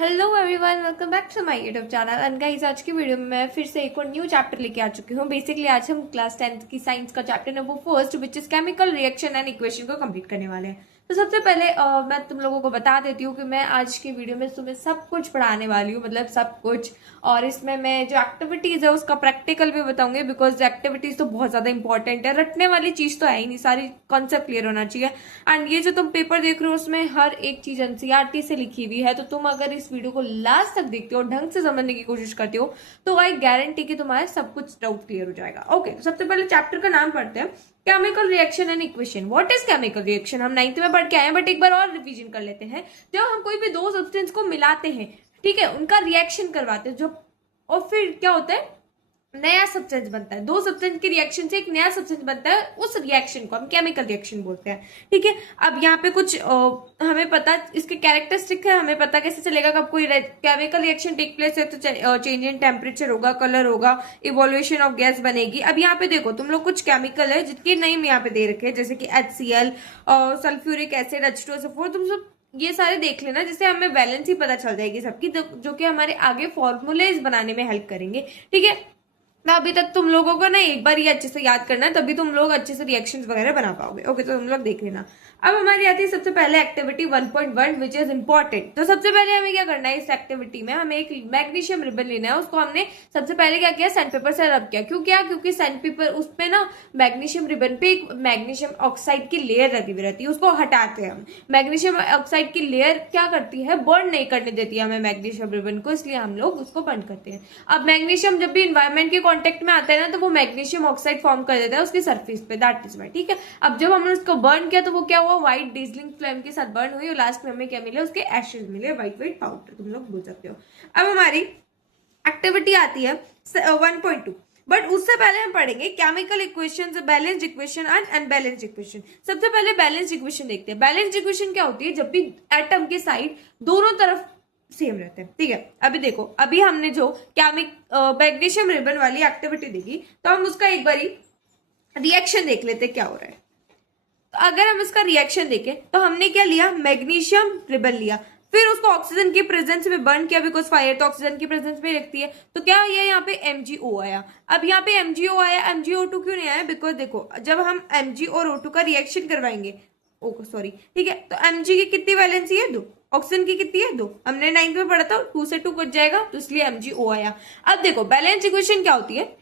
Hello everyone, welcome back to my YouTube channel. And guys, आज की video में मैं फिर से एक और न्यू चैप्टर लेके आ चुकी हूँ। बेसिकली आज हम क्लास 10th की साइंस का chapter number first which is chemical reaction and equation को कंप्लीट करने वाले हैं। तो सबसे पहले मैं तुम लोगों को बता देती हूँ कि मैं आज की वीडियो में तुम्हें सब कुछ पढ़ाने वाली हूँ, मतलब सब कुछ। और इसमें मैं जो एक्टिविटीज है उसका प्रैक्टिकल भी बताऊंगी, बिकॉज एक्टिविटीज तो बहुत ज्यादा इंपॉर्टेंट है। रटने वाली चीज तो है ही नहीं, सारी कॉन्सेप्ट क्लियर होना चाहिए। एंड ये जो तुम पेपर देख रहे हो उसमें हर एक चीज एनसीईआरटी से लिखी हुई है, तो तुम अगर इस वीडियो को लास्ट तक देखते हो, ढंग से समझने की कोशिश करते हो, तो आई गारंटी कि तुम्हारा सब कुछ डाउट क्लियर हो जाएगा। ओके, तो सबसे पहले चैप्टर का नाम पढ़ते हैं, chemical reaction and equation. What is chemical reaction? हम 9th में पढ़ के आए हैं, बट एक बार और रिवीजन कर लेते हैं। जब हम कोई भी दो सब्सटेंस को मिलाते हैं, ठीक है, उनका रिएक्शन करवाते हैं, जो और फिर क्या होता है, नया सब्सटेंस बनता है। दो सब्सटेंस के रिएक्शन से एक नया सब्सटेंस बनता है, उस रिएक्शन को हम केमिकल रिएक्शन बोलते हैं। ठीक है, अब यहाँ पे कुछ हमें पता, इसके कैरेक्टरिस्टिक है, हमें पता कैसे चलेगा कब कोई केमिकल रिएक्शन टेक प्लेस है, तो चेंज इन टेम्परेचर होगा, कलर होगा, इवोल्यूशन ऑफ गैस बनेगी। अब यहाँ पे देखो तुम लोग, कुछ केमिकल है जिसके नेम यहाँ पे दे रखे हैं, जैसे कि HCl और सल्फ्यूरिक एसिड, H2SO4। तुम सब ये सारे देख लेना, जिससे हमें वैलेंसी पता चल जाएगी सबकी, जो कि हमारे आगे फॉर्मूलेज बनाने में हेल्प करेंगे। ठीक है, ना अभी तक तुम लोगों को ना एक बार ये अच्छे से याद करना है, तभी तुम लोग अच्छे से रिएक्शंस वगैरह बना पाओगे। ओके, तो तुम लोग देख लेना। अब हमारी आती है सबसे पहले एक्टिविटी 1.1 विच इज इंपॉर्टेंट। तो सबसे पहले हमें क्या करना है, इस एक्टिविटी में हमें एक मैग्नीशियम रिबन लेना है। उसको हमने सबसे पहले क्या किया, सैंड पेपर से रब किया। क्यों किया? क्योंकि सैंड पेपर उस पे ना मैग्नीशियम रिबन पे एक मैग्नीशियम ऑक्साइड की लेयर लगी हुई रहती है, उसको हटाते हैं हम। मैग्नीशियम ऑक्साइड की लेयर क्या करती है, बर्न नहीं करने देती है हमें मैग्नीशियम रिबन को, इसलिए हम लोग उसको बर्न करते हैं। अब मैग्नीशियम जब भी इन्वायरमेंट के कांटेक्ट में आता है ना, तो वो मैग्नीशियम ऑक्साइड फॉर्म कर देता है उसकी सरफेस पे, दैट इज वाई। ठीक है, अब जब हमने उसको बर्न किया तो वो क्या हुआ, व्हाइट डीजलिंग फ्लेम के साथ बर्न हुई, और लास्ट में हमें क्या मिले, उसके एशेज मिले, व्हाइट पाउडर, तुम लोग बोल सकते हो। अब हमारी एक्टिविटी आती है 1.2, बट उससे पहले हम पढ़ेंगे chemical equations, balanced equation and unbalanced equation. सबसे पहले बैलेंस्ड इक्वेशन देखते हैं। बैलेंस्ड इक्वेशन क्या होती है, जब भी एटम के साइड दोनों तरफ सेम रहते हैं। ठीक है, अभी देखो, अभी हमने जो मैग्नीशियम रिबन वाली एक्टिविटी देखी, तो हम उसका एक बारी रिएक्शन देख लेते क्या हो रहा है। तो अगर हम इसका रिएक्शन देखें, तो हमने क्या लिया, मैग्नीशियम रिबन लिया, फिर उसको ऑक्सीजन की प्रेजेंस में बर्न किया, बिकॉज फायर तो ऑक्सीजन की प्रेजेंस में रखती है। तो क्या ये यहाँ पे MgO आया। अब यहाँ पे MgO आया, MgO2 क्यों नहीं आया, बिकॉज देखो जब हम Mg और O2 का रिएक्शन करवाएंगे, सॉरी, ठीक है, तो Mg की कितनी वैलेंसी है, 2। ऑक्सीजन की कितनी है, 2। हमने 9th में पढ़ा था, 2 से 2 कट जाएगा, तो इसलिए MgO आया। अब देखो बैलेंस इक्वेशन क्या होती है,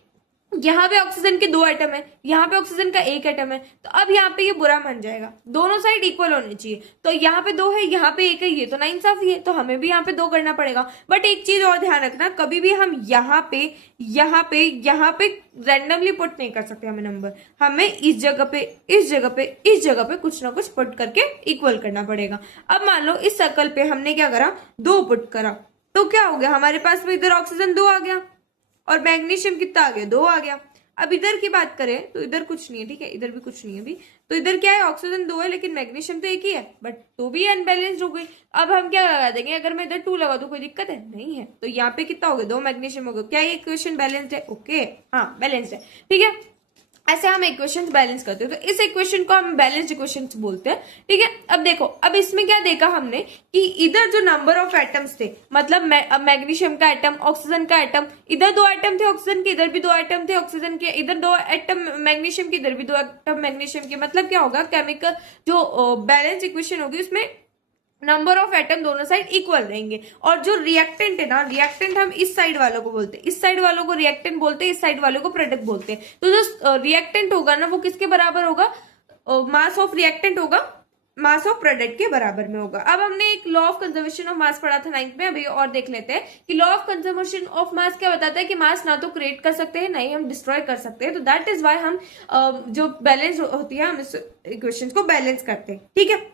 यहाँ पे ऑक्सीजन के 2 एटम है, यहाँ पे ऑक्सीजन का 1 एटम है, तो अब यहाँ पे ये बुरा मान जाएगा, दोनों साइड इक्वल होनी चाहिए। तो यहाँ पे 2 है, यहाँ पे 1 है, ये तो नाइंसाफी है, तो हमें भी यहाँ पे 2 करना पड़ेगा। बट एक चीज और ध्यान रखना, कभी भी हम यहाँ पे रैंडमली पुट नहीं कर सकते हमें नंबर, हमें इस जगह पे, इस जगह पे, इस जगह पे कुछ ना कुछ पुट करके इक्वल करना पड़ेगा। अब मान लो इस सर्कल पे हमने क्या करा, 2 पुट करा, तो क्या हो गया, हमारे पास में इधर ऑक्सीजन 2 आ गया, और मैग्नीशियम कितना आ गया, 2 आ गया। अब इधर की बात करें तो इधर कुछ नहीं है, ठीक है, इधर भी कुछ नहीं है अभी, तो इधर क्या है, ऑक्सीजन 2 है, लेकिन मैग्नीशियम तो 1 ही है, बट तो भी अनबैलेंस्ड हो गई। अब हम क्या लगा देंगे, अगर मैं इधर 2 लगा दूं, कोई दिक्कत है, नहीं है। तो यहाँ पे कितना हो गया, 2 मैग्नीशियम हो गया। क्या ये इक्वेशन बैलेंस्ड है? ओके, हाँ बैलेंस्ड है। ठीक है, ऐसे हम इक्वेशंस बैलेंस करते हैं, तो इस इक्वेशन को हम बैलेंस्ड इक्वेशंस बोलते हैं। ठीक है, अब देखो, अब इसमें क्या देखा हमने कि इधर जो नंबर ऑफ एटम्स थे, मतलब मैग्नीशियम का एटम, ऑक्सीजन का एटम, इधर 2 एटम थे ऑक्सीजन के, इधर भी 2 एटम थे ऑक्सीजन के, इधर 2 एटम मैग्नीशियम के, इधर भी 2 एटम मैग्नीशियम के। मतलब क्या होगा, केमिकल जो बैलेंस इक्वेशन होगी उसमें नंबर ऑफ एटम दोनों साइड इक्वल रहेंगे। और जो रिएक्टेंट है ना, रिएक्टेंट हम इस साइड वालों को बोलते हैं, इस साइड वालों को रिएक्टेंट बोलते हैं, इस साइड वालों को प्रोडक्ट बोलते हैं। तो जो रिएक्टेंट होगा ना, वो किसके बराबर होगा, मास ऑफ रिएक्टेंट होगा मास ऑफ प्रोडक्ट के बराबर में होगा। अब हमने एक law of conservation of mass पढ़ा था 9th में, अभी और देख लेते हैं कि law of conservation of mass क्या बताता है कि मास ना तो क्रिएट कर सकते हैं, ना ही हम डिस्ट्रॉय कर सकते हैं। तो दैट इज वाई हम जो बैलेंस होती है, हम इस इक्वेशन को बैलेंस करते हैं। ठीक है,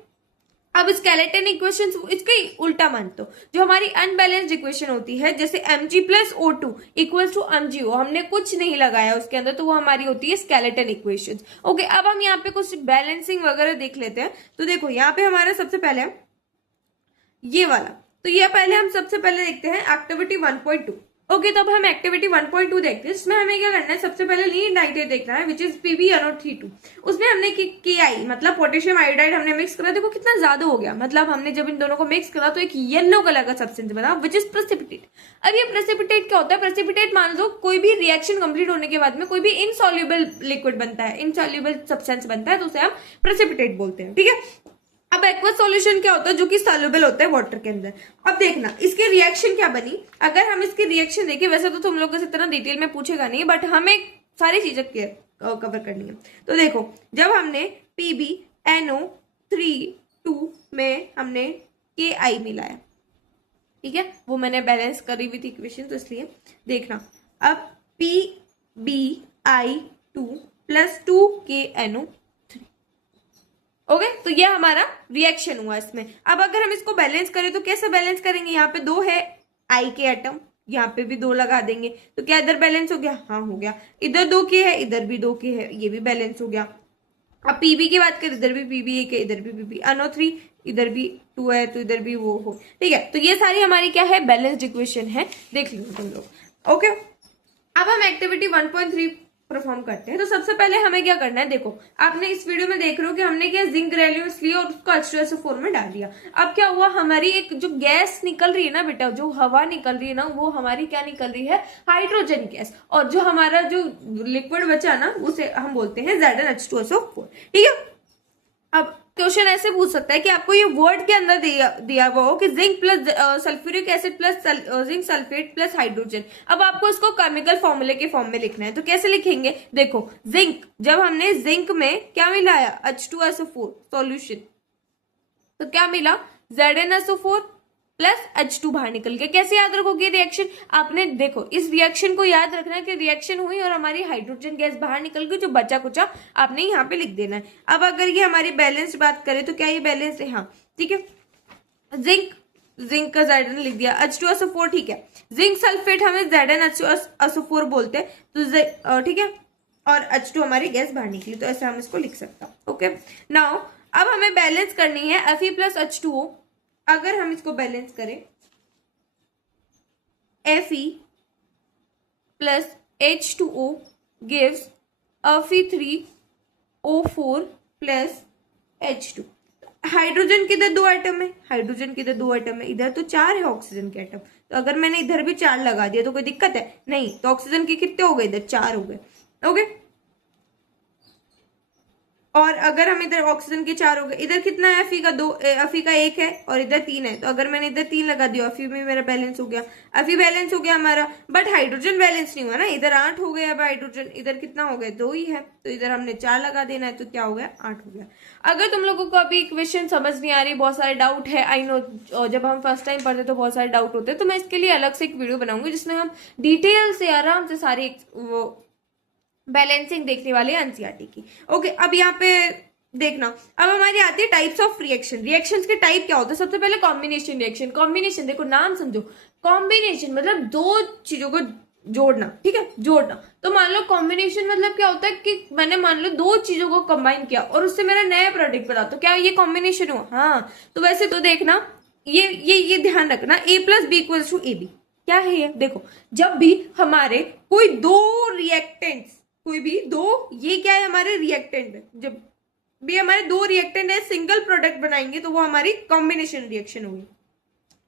अब स्केलेटन इक्वेशन इसके उल्टा मान, तो जो हमारी अनबैलेंस्ड इक्वेशन होती है, जैसे Mg plus O2 equals to MgO, हमने कुछ नहीं लगाया उसके अंदर, तो वो हमारी होती है स्केलेटन इक्वेशन। ओके, अब हम यहाँ पे कुछ बैलेंसिंग वगैरह देख लेते हैं। तो देखो यहाँ पे हमारा सबसे पहले ये वाला, तो ये पहले हम सबसे पहले देखते हैं एक्टिविटी 1.2। ओके, तो अब हम एक्टिविटी 1.2 देखते हैं। इसमें हमें क्या करना है, सबसे पहले लीड नाइट्रेट देखना है, विच इज PbNO32। उसमें हमने KI मतलब पोटेशियम आयोडाइड हमने मिक्स करा, देखो कितना ज्यादा हो गया, मतलब हमने जब इन दोनों को मिक्स करा तो एक येलो कलर का सब्सटेंस बना, विच इज प्रेसिपिटेट। अब ये प्रेसिपिटेट क्या होता है, प्रेसिपिटेट मान लो कोई भी रिएक्शन कंप्लीट होने के बाद में कोई भी इनसॉल्युबल लिक्विड बनता है, इनसॉल्युबल सब्सटेंस बनता है, तो उसे हम प्रेसिपिटेट बोलते हैं, ठीक है। अब एक्वस सॉल्यूशन क्या होता है, जो कि सॉल्युबल होता है वाटर के अंदर। अब देखना इसकी रिएक्शन क्या बनी, अगर हम इसकी रिएक्शन देखें, वैसे तो तुम लोगों से इतना डिटेल में पूछेगा नहीं, बट हमें सारी चीजें कवर करनी है। तो देखो, जब हमने PbNO32 में हमने KI मिलाया, ठीक है, वो मैंने बैलेंस करी हुई थी इक्वेशन, तो इसलिए देखना, अब PbI2 प्लस 2KNO। ओके, तो ये हमारा रिएक्शन हुआ इसमें। अब अगर हम इसको बैलेंस करें तो कैसे बैलेंस करेंगे, यहाँ पे 2 है I के एटम, यहाँ पे भी 2 लगा देंगे, तो क्या इधर बैलेंस हो गया, हाँ हो गया। इधर 2 के है, इधर भी 2 के है, ये भी बैलेंस हो गया। अब PB की बात करें, इधर भी PB एक है, इधर भी PB, NO3 इधर भी 2 है, तो इधर भी वो हो, ठीक है। तो ये सारी हमारी क्या है, बैलेंस्ड इक्वेशन है, देख लो तुम लोग। ओके, अब हम एक्टिविटी 1.3 परफॉर्म करते हैं। तो सबसे पहले हमें क्या करना है, देखो आपने इस वीडियो में देख रहे हो कि हमने क्या जिंक ग्रेन्यूल्स लिए और उसको H2SO4 में डाल दिया। अब क्या हुआ, हमारी एक जो गैस निकल रही है ना बेटा, जो हवा निकल रही है ना, वो हमारी क्या निकल रही है, हाइड्रोजन गैस, और जो हमारा जो लिक्विड बचा ना, उसे हम बोलते हैं ZnH2SO4, ठीक है। अब क्वेश्चन ऐसे पूछ सकता है कि आपको ये वर्ड के अंदर दिया हुआ हो कि zinc plus sulphuric acid plus zinc sulphate plus hydrogen. अब आपको इसको केमिकल फॉर्मूले के फॉर्म में लिखना है, तो कैसे लिखेंगे, देखो जिंक, जब हमने जिंक में क्या मिलाया, H2SO4 सॉल्यूशन, तो क्या मिला, ZnSO4 प्लस H2 बाहर निकल गया। कैसे याद रखोगे रिएक्शन, आपने देखो इस रिएक्शन को याद रखना है कि रिएक्शन हुई और हमारी हाइड्रोजन गैस बाहर निकल गई, जो बचा कुचा आपने यहाँ पे लिख देना है। अब अगर ये हमारी बैलेंस्ड बात करें तो क्या ये बैलेंस्ड है, हाँ ठीक है। जिंक का Zn लिख दिया, H2SO4, ठीक है। जिंक सल्फेट हमें ZnH2SO4 बोलते हैं, तो ठीक है, और H2 हमारी गैस बाहर निकली, तो ऐसे हम इसको लिख सकते हैं। ओके, नाउ अब हमें बैलेंस करनी है Fe प्लस H2O। अगर हम इसको बैलेंस करें, Fe plus H2O gives Fe3O4 plus H2। Hydrogen किधर 2 आइटम है, हाइड्रोजन किधर 2 आइटम है, इधर तो 4 है ऑक्सीजन के आइटम, तो अगर मैंने इधर भी 4 लगा दिया तो कोई दिक्कत है नहीं, तो ऑक्सीजन के कितने हो गए, इधर 4 हो गए। ओके, और अगर हम इधर ऑक्सीजन के 4 हो गए, इधर कितना है, Fe का 2, Fe का 1 है और इधर 3 है, तो अगर मैंने इधर 3 लगा दिया, Fe में मेरा बैलेंस हो गया, Fe बैलेंस हो गया हमारा, बट हाइड्रोजन बैलेंस नहीं हुआ ना, इधर 8 हो गया, अब हाइड्रोजन इधर कितना हो गया, 2 ही है, तो इधर हमने 4 लगा देना है, तो क्या हो गया, 8 हो गया। अगर तुम लोगों को अभी इक्वेशन समझ नहीं आ रही, बहुत सारे डाउट है, आई नो, जब हम फर्स्ट टाइम पढ़ते तो बहुत सारे डाउट होते हैं, तो मैं इसके लिए अलग से एक वीडियो बनाऊंगी जिसमें हम डिटेल से आराम से सारी वो बैलेंसिंग देखने वाले एनसीईआरटी की। ओके, अब यहाँ पे देखना, अब हमारी आती है टाइप्स ऑफ रिएक्शन। रिएक्शंस के टाइप क्या होते हैं, सबसे पहले कॉम्बिनेशन रिएक्शन। कॉम्बिनेशन देखो नाम समझो, कॉम्बिनेशन मतलब 2 चीजों को जोड़ना, ठीक है, जोड़ना। तो मान लो कॉम्बिनेशन मतलब क्या होता है कि मैंने मान लो 2 चीजों को कंबाइन किया और उससे मेरा नया प्रोडक्ट बना, तो क्या ये कॉम्बिनेशन हुआ, हाँ। तो वैसे तो देखना, ये ध्यान रखना, A plus B equals to AB, क्या है ये, देखो जब भी हमारे कोई 2 रिएक्टेंट्स, कोई भी 2, ये क्या है हमारे रिएक्टेंट है, जब भी हमारे 2 रिएक्टेंट है सिंगल प्रोडक्ट बनाएंगे तो वो हमारी कॉम्बिनेशन रिएक्शन होगी।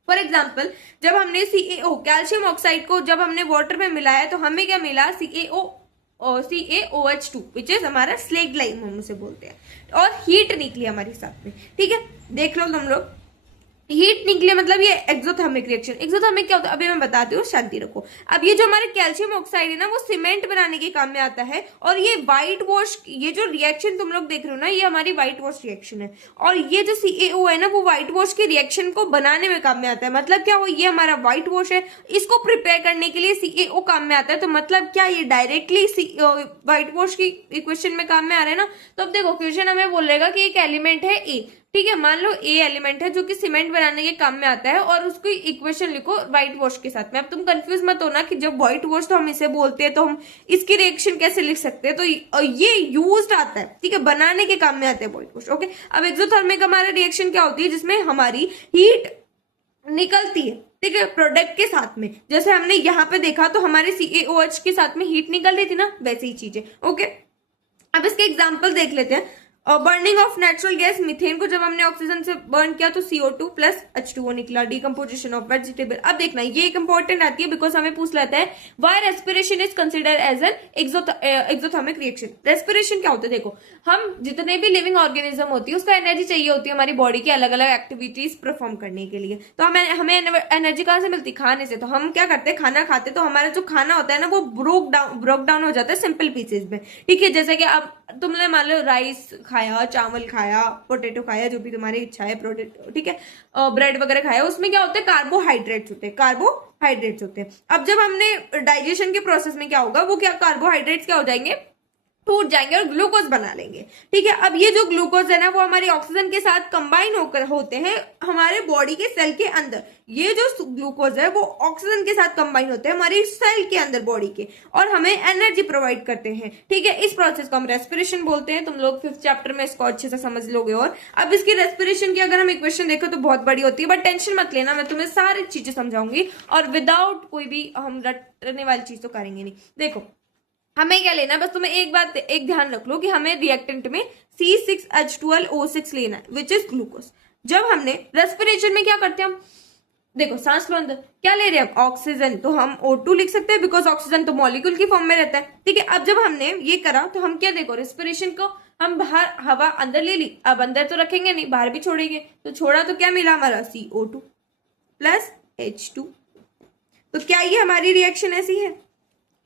फॉर एग्जाम्पल, जब हमने CaO कैल्शियम ऑक्साइड को जब हमने वाटर में मिलाया तो हमें क्या मिला, CaOH2 विच इज हमारा स्लेग लाइम हम उसे बोलते हैं, और हीट निकली हमारे साथ में, ठीक है। देख लो तुम लोग, हीट निकले मतलब ये एक्सोथर्मिक रिएक्शन। एक्सोथर्मिक क्या होता है अभी मैं बताती हूँ, शांति रखो। अब ये जो हमारे कैल्शियम ऑक्साइड है ना, वो सीमेंट बनाने के काम में आता है, और ये व्हाइट वॉश, ये जो रिएक्शन तुम लोग देख रहे हो ना, ये हमारी व्हाइट वॉश रिएक्शन है, और ये जो CaO है ना, वो व्हाइट वॉश के रिएक्शन को बनाने में काम में आता है। मतलब क्या हो, ये हमारा व्हाइट वॉश है, इसको प्रिपेयर करने के लिए CaO काम में आता है, तो मतलब क्या ये डायरेक्टली व्हाइट वॉश की इक्वेशन में काम में आ रहा है ना। तो अब देखो क्वेश्चन हमें बोल रहेगा कि एक एलिमेंट है A, ठीक है, मान लो A एलिमेंट है जो कि सीमेंट बनाने के काम में आता है, और उसकी इक्वेशन लिखो व्हाइट वॉश के साथ में। अब तुम कंफ्यूज मत होना कि जब व्हाइट वॉश तो हम इसे बोलते हैं, तो हम इसकी रिएक्शन कैसे लिख सकते हैं, तो ये यूज्ड आता है, ठीक है, बनाने के काम में आता है व्हाइट वॉश। ओके, अब एक्सोथर्मिक हमारा रिएक्शन क्या होती है, जिसमें हमारी हीट निकलती है, ठीक है, प्रोडक्ट के साथ में। जैसे हमने यहाँ पे देखा तो हमारे CaOH के साथ में हीट निकल रही थी ना, वैसे ही चीजें। ओके, अब इसके एग्जाम्पल देख लेते हैं। Burning of natural gas methane को जब हमने ऑक्सीजन से बर्न किया तो CO2 प्लस H2O निकला। डिकम्पोजिशन ऑफ वेजिटेबल, अब देखना ये एक इंपॉर्टेंट आती है बिकॉज हमें पूछ लेता है why respiration is considered as an exothermic reaction. Respiration क्या होता है, देखो हम जितने भी लिविंग ऑर्गेनिज्म होती है उसको एनर्जी चाहिए होती है हमारी बॉडी की अलग अलग एक्टिविटीज परफॉर्म करने के लिए। तो हमें एनर्जी कहाँ से मिलती, खाने से। तो हम क्या करते हैं, खाना खाते तो हमारा जो खाना होता है ना वो ब्रोक डाउन हो जाता है सिंपल पीसेज में। ठीक है, जैसे कि अब तुमने मान लो राइस खाया, चावल खाया, पोटेटो खाया, जो भी तुम्हारी इच्छा है, पोटेटो, ठीक है, ब्रेड वगैरह खाया, उसमें क्या होता है, कार्बोहाइड्रेट्स होते हैं, कार्बोहाइड्रेट्स होते हैं। अब जब हमने डाइजेशन के प्रोसेस में क्या होगा, वो क्या कार्बोहाइड्रेट्स क्या हो जाएंगे, टूट जाएंगे और ग्लूकोज बना लेंगे। ठीक है, अब ये जो ग्लूकोज है ना वो हमारी ऑक्सीजन के साथ कंबाइन होकर होते हैं हमारे बॉडी के सेल के अंदर। ये जो ग्लूकोज है वो ऑक्सीजन के साथ कंबाइन होते हैं हमारी सेल के अंदर बॉडी के, और हमें एनर्जी प्रोवाइड करते हैं। ठीक है, इस प्रोसेस को हम रेस्पिरेशन बोलते हैं। तुम लोग 5th चैप्टर में इसको अच्छे से समझ लोगे। और अब इसकी रेस्पिरेशन की अगर हम इक्वेशन देखो तो बहुत बड़ी होती है, बट टेंशन मत लेना, मैं तुम्हें सारी चीजें समझाऊंगी और विदाउट कोई भी हम रटने वाली चीज तो करेंगे नहीं। देखो हमें क्या लेना है, बस तुम्हें एक ध्यान रख लो कि हमें रिएक्टेंट में C6H12O6 लेना है विच इज ग्लूकोज। जब हमने रेस्पिरेशन में क्या करते हैं हम, देखो सांस लो अंदर, क्या ले रहे हैं हम, ऑक्सीजन, तो हम O2 लिख सकते हैं बिकॉज ऑक्सीजन तो मॉलिक्यूल की फॉर्म में रहता है। ठीक है, अब जब हमने ये करा तो हम क्या, देखो रेस्पिरेशन को हम बाहर हवा अंदर ले ली, अब अंदर तो रखेंगे नहीं, बाहर भी छोड़ेंगे, तो छोड़ा तो क्या मिला हमारा CO2 प्लस H2। तो क्या ये हमारी रिएक्शन ऐसी है,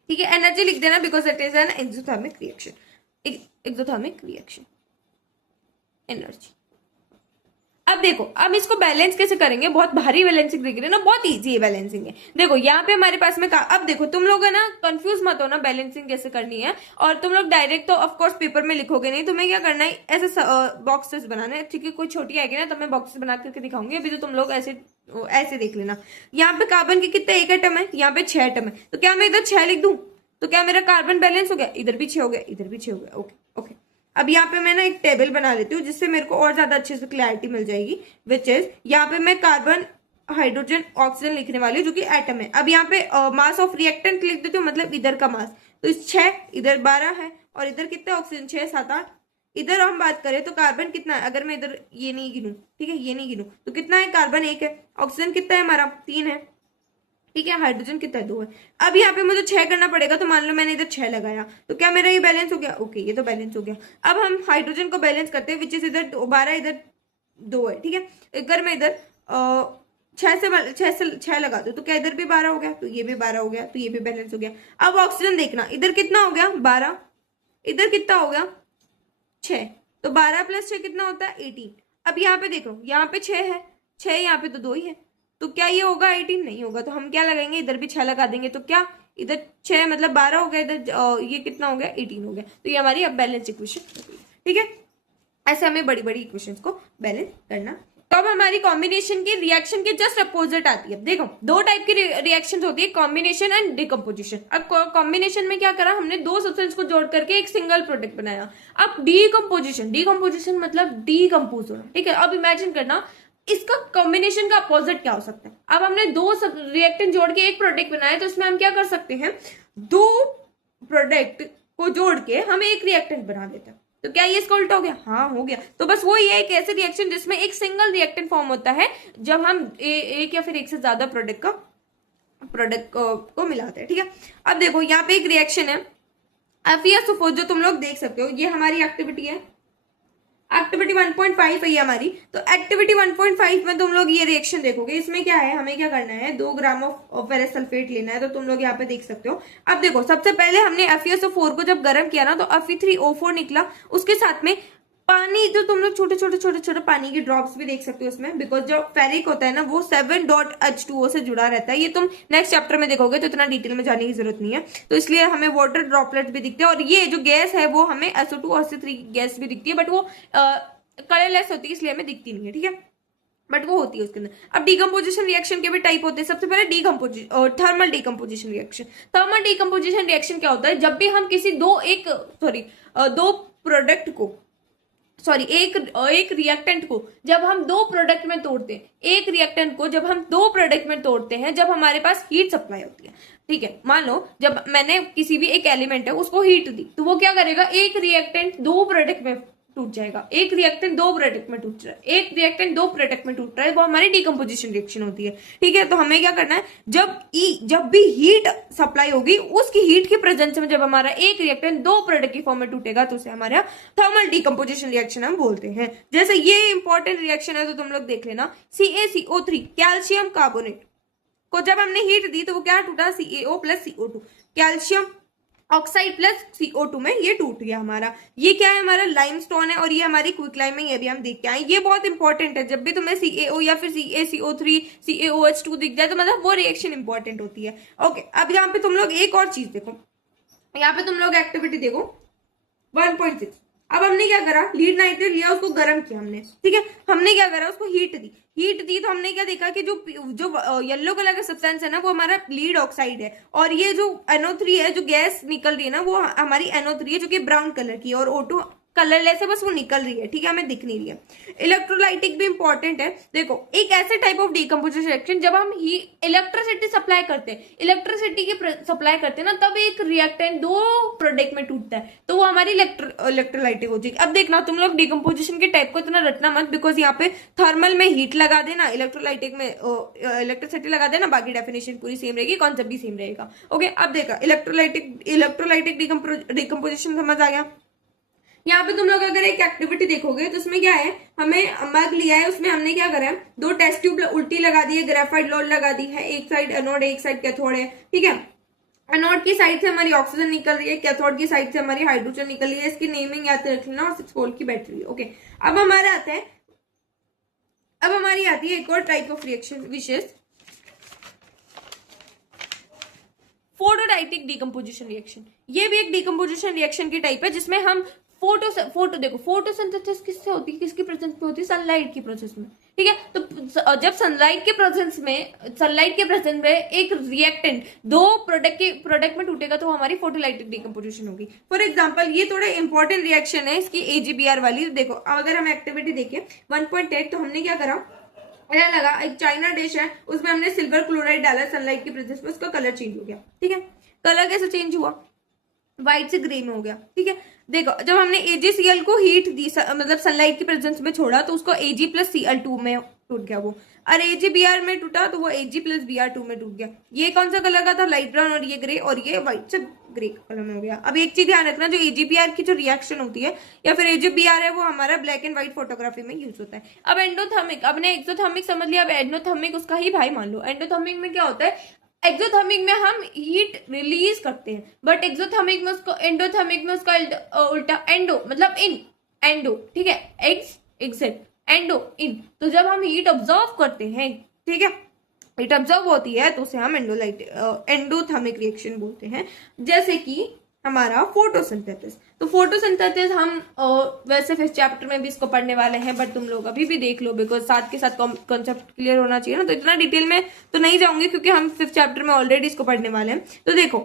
ठीक है, एनर्जी लिख देना because it is an exothermic reaction, exothermic reaction, energy. अब देखो अब इसको बैलेंस कैसे करेंगे, बहुत भारी बैलेंसिंग दिख रही है ना, बहुत इजी है बैलेंसिंग है। देखो यहाँ पे हमारे पास में अब देखो तुम लोग है ना कंफ्यूज मत हो ना बैलेंसिंग कैसे करनी है, और तुम लोग डायरेक्ट तो ऑफ कोर्स पेपर में लिखोगे नहीं, तुम्हें क्या करना है, ऐसे बॉक्सेस बनाना है। ठीक है, कोई छोटी आएगी ना तो मैं बॉक्सेस बना करके दिखाऊंगी, अभी तो तुम लोग ऐसे देख लेना। यहाँ पे कार्बन के कितने, 1 एटम है, यहाँ पे 6 एटम है, तो क्या मैं इधर 6 लिख दूं, तो क्या मेरा कार्बन बैलेंस हो गया, इधर भी 6 हो गया, इधर भी 6 हो गया। ओके ओके, अब यहाँ पे मैं ना एक टेबल बना लेती हूँ जिससे मेरे को और ज्यादा अच्छे से क्लैरिटी मिल जाएगी, विच इज यहाँ पे मैं कार्बन, हाइड्रोजन, ऑक्सीजन लिखने वाली हूँ जो कि एटम है। अब यहाँ पे मास ऑफ रिएक्टेंट लिख देती हूँ, मतलब इधर का मास, तो इस 6, इधर 12 है, और इधर कितना ऑक्सीजन, 6, 7, 8। इधर हम बात करें तो कार्बन कितना है, अगर मैं इधर ये नहीं गिनूं, ठीक है, ये नहीं गिनूं, तो कितना है, कार्बन 1 है, ऑक्सीजन कितना है हमारा, 3 है, ठीक है, हाइड्रोजन कितना है, 2 है। अब यहाँ पे मुझे 6 करना पड़ेगा, तो मान लो मैंने इधर 6 लगाया, तो क्या मेरा ये बैलेंस हो गया, ओके ये तो बैलेंस हो गया। अब हम हाइड्रोजन को बैलेंस करते हैं, विच इज इधर 12, इधर 2 है। ठीक है, अगर मैं इधर 6 लगा दो तो क्या इधर भी 12 हो गया, तो ये भी 12 हो गया, तो ये भी बैलेंस हो गया। अब ऑक्सीजन देखना, इधर कितना हो गया, 12, इधर कितना हो गया, 6, तो 12 प्लस 6 कितना होता है, 18। अब यहाँ पे देखो, यहाँ पे 6 है, 6 यहाँ पे तो 2 ही है, तो क्या ये होगा 18, नहीं होगा, तो हम क्या लगाएंगे, इधर भी 6 लगा देंगे, तो क्या इधर 6 मतलब 12 हो गया, इधर ये कितना हो गया, 18 हो गया। तो ये हमारी अब बैलेंस इक्वेशन हो गई। ठीक है, ऐसे हमें बड़ी बड़ी इक्वेशंस को बैलेंस करना। तो अब हमारी कॉम्बिनेशन की रिएक्शन के जस्ट अपोजिट आती है। देखो 2 टाइप की रिएक्शन होती है, कॉम्बिनेशन एंड डिकम्पोजिशन। अब कॉम्बिनेशन में क्या करा हमने, 2 सब्सटेंस को जोड़ करके एक सिंगल प्रोडक्ट बनाया। अब डिकम्पोजिशन मतलब डीकम्पोज होना। ठीक है, अब इमेजिन करना इसका कॉम्बिनेशन का अपोजिट क्या हो सकता है। अब हमने 2 सब रिएक्टेंट जोड़ के एक प्रोडक्ट बनाया, तो इसमें हम क्या कर सकते हैं, 2 प्रोडक्ट को जोड़ के हम एक रिएक्टेंट बना देते हैं। तो क्या ये इसका उल्टा हो गया, हाँ हो गया। तो बस वो ये एक ऐसे रिएक्शन जिसमें एक सिंगल रिएक्टेंट फॉर्म होता है जब हम एक या फिर एक से ज्यादा प्रोडक्ट को मिलाते हैं। ठीक है, अब देखो यहाँ पे एक रिएक्शन है FeSO4 जो तुम लोग देख सकते हो, ये हमारी एक्टिविटी है, एक्टिविटी 1.5 है ये हमारी। तो एक्टिविटी 1.5 में तुम लोग ये रिएक्शन देखोगे, इसमें क्या है, हमें क्या करना है, 2 ग्राम ऑफ फेरस सल्फेट लेना है। तो तुम लोग यहाँ पे देख सकते हो। अब देखो सबसे पहले हमने FeSO4 को जब गर्म किया ना तो Fe3O4 निकला, उसके साथ में पानी, जो तुम लोग छोटे छोटे पानी के ड्रॉप्स भी देख सकते हो इसमें, बिकॉज जो फेरिक होता है ना वो 7.H2O से जुड़ा रहता है। ये तुम नेक्स्ट चैप्टर में देखोगे तो इतना डिटेल में जाने की जरूरत नहीं है, तो इसलिए हमें वाटर ड्रॉपलेट भी दिखते हैं। और ये जो गैस है वो हमें SO2 और SO3 गैस भी दिखती है, बट वो कलरलेस होती है इसलिए हमें दिखती नहीं है। ठीक है, बट वो होती है उसके अंदर। अब डिकम्पोजिशन रिएक्शन के भी टाइप होते हैं। सबसे पहले thermal decomposition reaction. Thermal decomposition reaction क्या होता है, जब भी हम किसी दो प्रोडक्ट को सॉरी एक रिएक्टेंट को जब हम दो प्रोडक्ट में तोड़ते हैं, एक रिएक्टेंट को जब हम दो प्रोडक्ट में तोड़ते हैं, जब हमारे पास हीट सप्लाई होती है, ठीक है। मान लो जब मैंने किसी भी एक एलिमेंट है उसको हीट दी, तो वो क्या करेगा, एक रिएक्टेंट दो प्रोडक्ट में टूट जाएगा, एक रिएक्टेंट दो प्रोडक्ट में टूट रहा है, एक रिएक्टेंट दो प्रोडक्ट में टूट रहा है, वो हमारी डिकम्पोजिशन रिएक्शन होती है, ठीक है। तो हमें क्या करना है, जब भी हीट सप्लाई होगी, उसकी हीट की प्रेजेंस में जब हमारा एक रिएक्टेंट दो प्रोडक्ट की फॉर्म में टूटेगा, तो उसे हमारा थर्मल डिकम्पोजिशन रिएक्शन हम बोलते हैं। जैसे ये इंपॉर्टेंट रिएक्शन है, तो तुम लोग देख लेना, CaCO3 कैल्शियम कार्बोनेट को जब हमने हीट दी तो वो क्या टूटा, CaO plus CO2, calcium oxide plus CO2 में ये टूट गया हमारा। ये क्या है, हमारा लाइमस्टोन है, और ये हमारी क्विकलाइम में, ये भी हम देख के आए। ये बहुत इंपॉर्टेंट है, जब भी तुम्हें CaO या फिर CaCO3 CaOH2 दिख जाए तो मतलब वो रिएक्शन इंपॉर्टेंट होती है। ओके, अब यहाँ पे तुम लोग एक और चीज देखो, यहाँ पे तुम लोग एक्टिविटी देखो 1.6। अब हमने क्या करा, लीड नाइट्रेट लिया, उसको गर्म किया हमने, ठीक है। हमने क्या करा, उसको हीट दी तो हमने क्या देखा कि जो येलो कलर का सब्सटेंस है ना, वो हमारा लीड ऑक्साइड है, और ये जो NO3 है, जो गैस निकल रही है ना, वो हमारी NO3 है, जो कि ब्राउन कलर की है, और O2 कलरलेस है, बस वो निकल रही है, ठीक है, हमें दिख नहीं रही है। इलेक्ट्रोलाइटिक भी इंपॉर्टेंट है। देखो, एक ऐसे टाइप ऑफ डिकम्पोजिशन रिएक्शन, जब हम ही इलेक्ट्रिसिटी सप्लाई करते हैं, इलेक्ट्रिसिटी की सप्लाई करते हैं ना, तब एक रिएक्टेंट दो प्रोडक्ट में टूटता है, तो वो हमारी इलेक्ट्रोलाइटिक हो जाएगी। अब देखना, तुम लोग डिकम्पोजिशन के टाइप को इतना रटना मत, बिकॉज यहाँ पे थर्मल में हीट लगा देना, इलेक्ट्रोलाइटिक में इलेक्ट्रिसिटी लगा देना, बाकी डेफिनेशन पूरी सेम रहेगी, कॉन्सेप्ट भी सेम रहेगा। ओके, अब देखा, इलेक्ट्रोलाइटिक डिकम्पोजिशन समझ आ गया। यहाँ पे तुम लोग अगर एक एक्टिविटी देखोगे तो उसमें क्या है, हमें मग लिया है, उसमें हमने क्या करा है, दो टेस्ट ट्यूब उल्टी लगा दी है, ग्रेफाइट लोड लगा दी है, एक साइड एनोड एक साइड कैथोड है, ठीक है। एनोड की साइड से हमारी ऑक्सीजन निकल रही है, कैथोड की साइड से हमारी हाइड्रोजन निकल रही है, इसकी नेमिंग याद रख लेना, और 6 वोल्ट की बैटरी। ओके, अब हमारा आता है, अब हमारी आती है एक और टाइप ऑफ रिएक्शन, विशेष फोटोडाइटिक डिकम्पोजिशन रिएक्शन। ये भी एक डिकम्पोजिशन रिएक्शन की टाइप है, जिसमें हम देखो, फोटोसिंथेसिस किससे होती है, किसकी प्रेजेंस में होती है, सनलाइट की प्रोसेस में, ठीक है। तो जब सनलाइट के प्रेजेंस में एक रिएक्टेंट दो प्रोडक्ट में टूटेगा, तो हमारी फोटोलाइटिक डिकम्पोजिशन होगी। फॉर एग्जांपल, ये थोड़ा इंपॉर्टेंट रिएक्शन है इसकी, AgBr वाली। देखो, अगर हम एक्टिविटी देखें 1.8, तो हमने क्या करा, लगा एक चाइना डिश है, उसमें हमने सिल्वर क्लोराइड डाला सनलाइट की प्रेजेंस में, उसका कलर चेंज हो गया, ठीक है। कलर कैसे चेंज हुआ, व्हाइट से ग्रे में हो गया, ठीक है। देखो, जब हमने AgCl को हीट दी, मतलब सनलाइट की प्रेजेंस में छोड़ा, तो उसको Ag प्लस Cl2 में टूट गया वो, और AgBr में टूटा तो वो Ag प्लस Br2 में टूट गया। ये कौन सा कलर का था, लाइट ब्राउन, और ये ग्रे, और ये व्हाइट से ग्रे कलर में हो गया। अब एक चीज ध्यान रखना, जो AgBr की जो रिएक्शन होती है या फिर AgBr है, वो हमारा ब्लैक एंड व्हाइट फोटोग्राफी में यूज होता है। अब एंडोथर्मिक, अब ने एक्सोथर्मिक समझ लिया, अब एंडोथर्मिक उसका ही भाई मान लो। एंडोथर्मिक में क्या होता है, एक्सोथर्मिक में हम हीट रिलीज करते हैं, बट एक्सोथर्मिक में उसको, एंडोथर्मिक में उसका उल्टा, एंडो मतलब इन, एंडो, ठीक है, एग्जिट, एंडो इन। तो जब हम हीट ऑब्जर्व करते हैं, ठीक है, हीट ऑब्जर्व होती है, तो उसे हम एंडोथर्मिक रिएक्शन बोलते हैं। जैसे कि हमारा फोटोसिंथेसिस, तो फोटोसिंथेसिस हम वैसे 5th चैप्टर में भी इसको पढ़ने वाले हैं, बट तुम लोग अभी भी देख लो, बिकॉज साथ के साथ कॉन्सेप्ट क्लियर होना चाहिए ना, तो इतना डिटेल में तो नहीं जाऊंगी, क्योंकि हम 5th चैप्टर में ऑलरेडी इसको पढ़ने वाले हैं। तो देखो,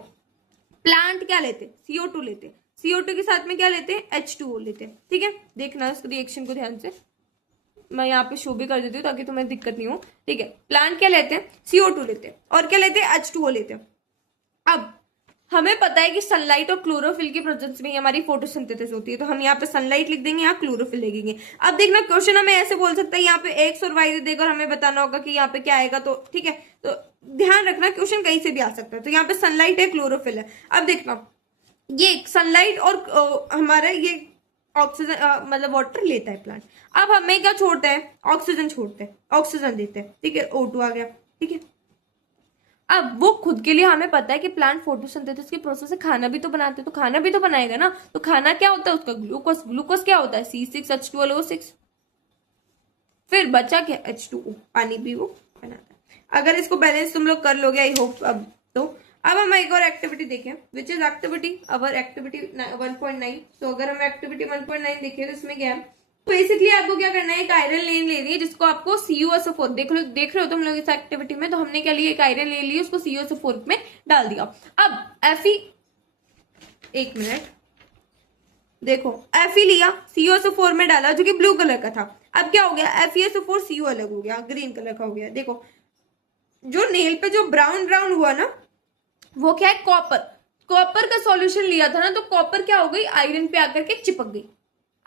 प्लांट क्या लेते, CO2 लेते, CO2 के साथ में क्या लेते, H2O लेते, ठीक है। देखना इस रिएक्शन को ध्यान से, मैं यहाँ पे शो भी कर देती हूँ ताकि तुम्हें दिक्कत नहीं हो, ठीक है। प्लांट क्या लेते हैं, CO2 लेते हैं, और क्या लेते हैं, H2O लेते हैं। अब हमें पता है कि सनलाइट और क्लोरोफिल की प्रेजेंस में ही हमारी फोटोसिंथेसिस होती है, तो हम यहाँ पे सनलाइट लिख देंगे, यहाँ क्लोरोफिल लिखेंगे। अब देखना, क्वेश्चन हमें ऐसे बोल सकता है, यहाँ पे एक्स और वाई देगा और हमें बताना होगा कि यहाँ पे क्या आएगा, तो ठीक है। तो ध्यान रखना, क्वेश्चन कहीं से भी आ सकता है। तो यहाँ पे सनलाइट है, क्लोरोफिल है। अब देखना, ये सनलाइट और हमारा ये ऑक्सीजन मतलब वाटर लेता है प्लांट। अब हमें क्या छोड़ता है, ऑक्सीजन छोड़ते हैं, ऑक्सीजन देते हैं, ठीक है, O2 आ गया, ठीक है। अब वो खुद के लिए हमें पता है कि प्लांट फोटोसिंथेसिस की प्रोसेस से खाना भी तो बनाते हैं, तो खाना भी तो बनाएगा ना, तो खाना क्या होता है उसका, ग्लूकोज। ग्लूकोज क्या होता है, C6H12O6। फिर बचा क्या, H2O, पानी भी वो बनाता है। अगर इसको बैलेंस तुम लोग कर लोगे, आई होप। अब हम एक और एक्टिविटी देखें, which is activity, our activity 1.9। तो अगर हम एक्टिविटी 1.9 देखें, तो इसमें क्या है, बेसिकली आपको क्या करना है, एक आयरन लेन ले रही है, जिसको आपको CuSO4 देख रहे हो तुम लोग इस एक्टिविटी में। तो हमने क्या लिया, एक आयरन ले ली, उसको CuSO4 में डाल दिया। अब Fe, एक मिनट, देखो Fe लिया, CuSO4 में डाला जो कि ब्लू कलर का था, अब क्या हो गया, FeSO4 Cu अलग हो गया, ग्रीन कलर का हो गया। देखो जो नेल पे जो ब्राउन ब्राउन हुआ ना, वो क्या है, कॉपर। कॉपर का सॉल्यूशन लिया था ना, तो कॉपर क्या हो गई, आयरन पे आकर के चिपक गई,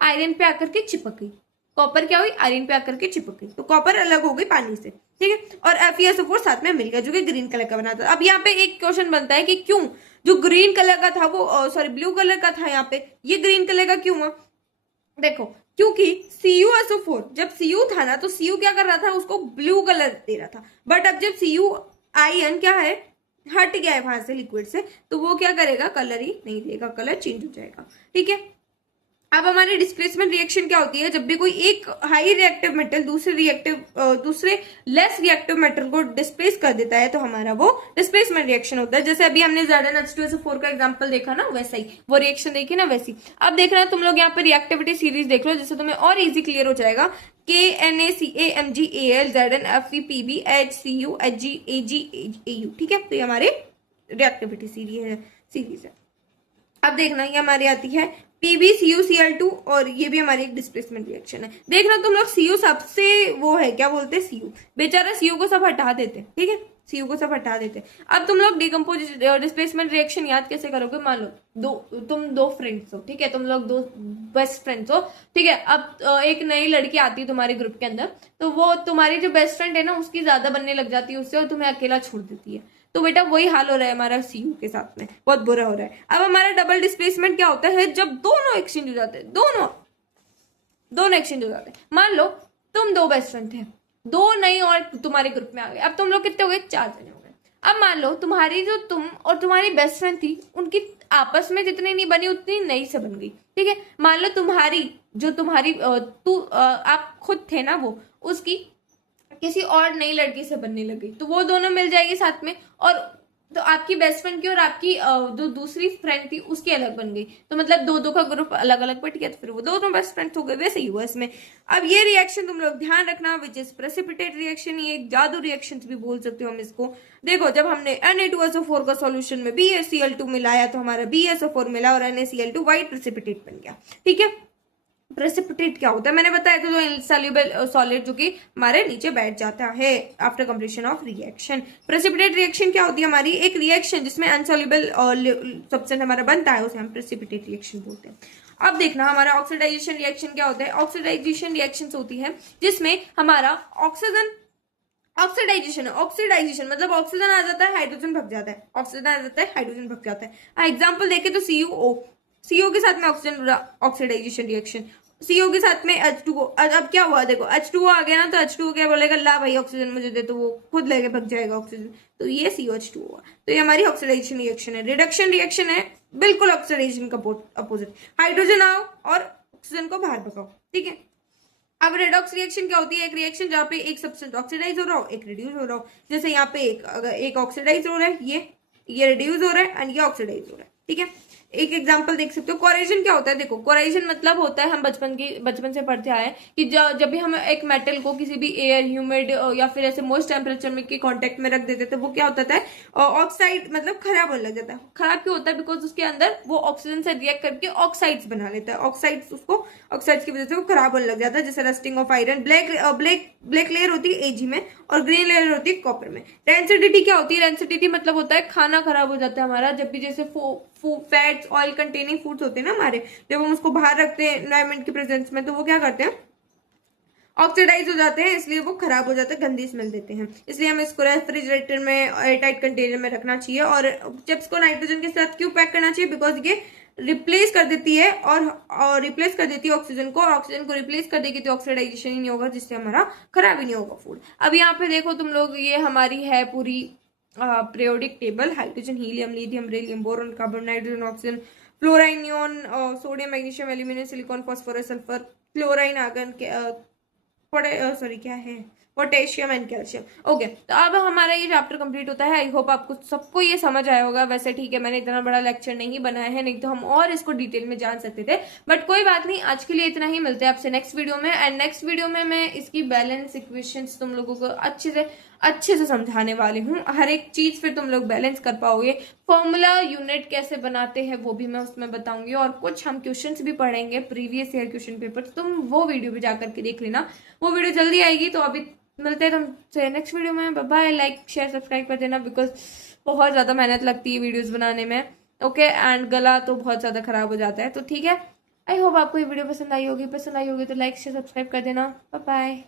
आयरन पे आकर के चिपक गई। कॉपर क्या हुई, आयरन पे आकर के चिपक गई, तो कॉपर अलग हो गई पानी से, ठीक है। और FeSO4 साथ में मिल गया जो कि ग्रीन कलर का बना था। अब यहाँ पे एक क्वेश्चन बनता है कि क्यों जो ग्रीन कलर का था वो सॉरी ब्लू कलर का था, यहाँ पे ये ग्रीन कलर का क्यों हुआ। देखो क्योंकि CuSO4 जब Cu था ना, तो Cu क्या कर रहा था, उसको ब्लू कलर दे रहा था। बट अब जब Cu आयन क्या है, हट गया है वहां से लिक्विड से, तो वो क्या करेगा, कलर ही नहीं देगा, कलर चेंज हो जाएगा, ठीक है। अब हमारी डिस्प्लेसमेंट रिएक्शन क्या होती है, जब भी कोई एक हाई रिएक्टिव मेटल दूसरे लेस रिएक्टिव मेटल को डिस्प्लेस कर देता है, तो हमारा वो डिस्प्लेसमेंट रिएक्शन होता है। जैसे अभी हमने ZnH2SO4 का एग्जांपल देखा ना, वैसा ही वो रिएक्शन देखी ना, वैसी। अब देखना तुम लोग यहाँ पर रिएक्टिविटी सीरीज देख लो, जिससे तुम्हें और इजी क्लियर हो जाएगा। KNaCaMgAl ZnFePbHCuHgAgAu, ठीक है। तो ये हमारे रिएक्टिविटी सीरीज है। अब देखना ये हमारी आती है PbCuCl2, और ये भी हमारी एक डिस्प्लेसमेंट रिएक्शन है। देखना तुम लोग Cu सबसे वो है, क्या बोलते हैं, Cu बेचारा Cu को सब हटा देते, ठीक है, Cu को सब हटा देते। अब तुम लोग डिस्प्लेसमेंट रिएक्शन याद कैसे करोगे, मान लो तुम दो फ्रेंड्स हो, ठीक है, तुम लोग दो बेस्ट फ्रेंड्स हो, ठीक है। अब एक नई लड़की आती है तुम्हारे ग्रुप के अंदर, तो वो तुम्हारी जो बेस्ट फ्रेंड है ना, उसकी ज्यादा बनने लग जाती है उससे, और तुम्हें अकेला छोड़ देती है। तो बेटा वही हाल हो रहा है हमारा Cu के साथ में, बहुत बुरा हो रहा है। अब हमारा डबल डिस्प्लेसमेंट क्या होता है, जब दोनों एक्सचेंज हो जाते हैं, दोनों एक्सचेंज हो जाते हैं। मान लो तुम दो बेस्ट फ्रेंड थे, दो नई और तुम्हारे ग्रुप में आ गए, अब तुम लोग कितने हो गए, 4 जने हो गए। अब मान लो तुम्हारी जो तुम और तुम्हारी बेस्ट फ्रेंड थी, उनकी आपस में जितनी नहीं बनी उतनी नई से बन गई, ठीक है। मान लो तुम्हारी आप खुद थे ना, वो उसकी किसी और नई लड़की से बनने लगी, तो वो दोनों मिल जाएगी साथ में। और तो आपकी बेस्ट फ्रेंड की और आपकी जो दूसरी फ्रेंड थी उसकी अलग बन गई, तो मतलब दो का ग्रुप अलग अलग बट गया, तो फिर वो दोनों बेस्ट फ्रेंड्स हो गए। वैसे ही हुआ इसमें। अब ये रिएक्शन तुम लोग ध्यान रखना, विच इज प्रेसिपिटेट रिएक्शन, ये एक जादू रिएक्शन भी बोल सकते हो हम इसको। देखो जब हमने Na2SO4 का सॉल्यूशन में BaCl2 मिलाया, तो हमारा BaSO4 मिला और NaCl2 व्हाइट प्रेसिपिटेट बन गया, ठीक है। प्रेसिपिटेट क्या होता है मैंने बताया था, जो इनसॉल्युबल सॉलिड जो कि हमारे नीचे बैठ जाता है after completion of reaction. Precipitate reaction क्या होती है, हमारी एक रिएक्शन जिसमें अनसॉल्युबल सब्सटेंस हमारा बनता है, उसे हम प्रेसिपिटेट रिएक्शन बोलते हैं। अब देखना हमारा ऑक्सीडाइजेशन रिएक्शन क्या होता है। ऑक्सीडाइजेशन रिएक्शन होती है जिसमें हमारा ऑक्सीडाइजेशन मतलब ऑक्सीजन आ जाता है, हाइड्रोजन भग जाता है, ऑक्सीजन आ जाता है, हाइड्रोजन भग जाता है। एग्जाम्पल देखे तो CO के साथ में ऑक्सीडाइजेशन रिएक्शन, CO के साथ में H2O। अब क्या हुआ, देखो H2O आ गया ना, तो H2O क्या बोलेगा, ला भाई ऑक्सीजन मुझे दे, तो वो खुद लेके भग जाएगा ऑक्सीजन, तो ये COH2 हुआ। तो ये हमारी ऑक्सीडाइजेशन रिएक्शन है। रिडक्शन रिएक्शन है बिल्कुल ऑक्सीडाइजेशन का अपोजिट, हाइड्रोजन आओ और ऑक्सीजन को बाहर भगाओ, ठीक है। अब रेडॉक्स रिएक्शन क्या होती है, एक रिएक्शन जहाँ पे एक सब्सटेंस ऑक्सीडाइज हो रहा हो, एक रिड्यूस हो रहा हो। जैसे यहाँ पे अगर एक ऑक्सीडाइज हो रहा है, ये रिड्यूस हो रहा है एंड ये ऑक्सीडाइज हो रहा है, ठीक है। एक एग्जांपल देख सकते हो। कोरेजन क्या होता है, देखो कोरेजन मतलब होता है, हम बचपन से पढ़ते आए कि जब भी हम एक मेटल को किसी भी एयर, ह्यूमिड या फिर ऐसे मोस्ट टेम्परेचर में के कांटेक्ट में रख देते थे, वो क्या होता है, ऑक्साइड मतलब खराब होने लग जाता है। खराब क्यों होता है, बिकॉज उसके अंदर वो ऑक्सीजन से रिएक्ट करके ऑक्साइड्स बना लेता है, ऑक्साइड्स की वजह से वो खराब होने लग जाता है। जैसे rusting of iron. Black layer होती है Ag में और ग्रीन लेयर होती है कॉपर में। रेंसिडिटी क्या होती है, रेंसिडिटी मतलब होता है खाना खराब हो जाता है हमारा, जब भी जैसे फैट्स, ऑयल कंटेनिंग फूड्स होते हैं ना हमारे, जब हम उसको बाहर रखते हैं एनवायरमेंट की प्रेजेंस में, तो वो क्या करते हैं, ऑक्सीडाइज हो जाते हैं, इसलिए वो खराब हो जाते हैं, गंदी स्मेल देते हैं। इसलिए हमें इसको रेफ्रिजरेटर में एयरटाइट कंटेनर में रखना चाहिए। और चिप्स को नाइट्रोजन के साथ क्यों पैक करना चाहिए, बिकॉज ये रिप्लेस कर देती है और रिप्लेस कर देती है ऑक्सीजन को, और ऑक्सीजन को रिप्लेस कर देगी तो ऑक्सीडाइजेशन ही नहीं होगा, जिससे हमारा खराब ही नहीं होगा फूड। अब यहाँ पे देखो तुम लोग, ये हमारी है पूरी periodic table. Hydrogen, helium, lithium, beryllium, boron, carbon, nitrogen, oxygen, fluorine, neon, sodium, magnesium, aluminium, silicon, phosphorus, sulphur, chlorine, argon, क्या है, पोटेशियम एंड कैल्शियम। ओके, तो अब हमारा ये चैप्टर कंप्लीट होता है। आई होप आपको सबको ये समझ आया होगा। वैसे ठीक है, मैंने इतना बड़ा लेक्चर नहीं बनाया है, नहीं तो हम और इसको डिटेल में जान सकते थे, बट कोई बात नहीं, आज के लिए इतना ही। मिलते हैं आपसे नेक्स्ट वीडियो में। एंड नेक्स्ट वीडियो में मैं इसकी बैलेंस इक्वेशंस तुम लोगों को अच्छे से अच्छे से समझाने वाली हूँ। हर एक चीज फिर तुम लोग बैलेंस कर पाओगे। फॉर्मूला यूनिट कैसे बनाते हैं वो भी मैं उसमें बताऊंगी, और कुछ हम क्वेश्चंस भी पढ़ेंगे प्रीवियस ईयर क्वेश्चन पेपर, तुम वो वीडियो भी जाकर के देख लेना। वो वीडियो जल्दी आएगी। तो अभी मिलते हैं तुमसे नेक्स्ट वीडियो में। Bye bye. Like share subscribe कर देना, बिकॉज बहुत ज्यादा मेहनत लगती है वीडियोज बनाने में। ओके, एंड गला तो बहुत ज्यादा खराब हो जाता है। तो ठीक है, आई होप आपको ये वीडियो पसंद आई होगी। पसंद आई होगी तो लाइक शेयर सब्सक्राइब कर देना। Bye bye.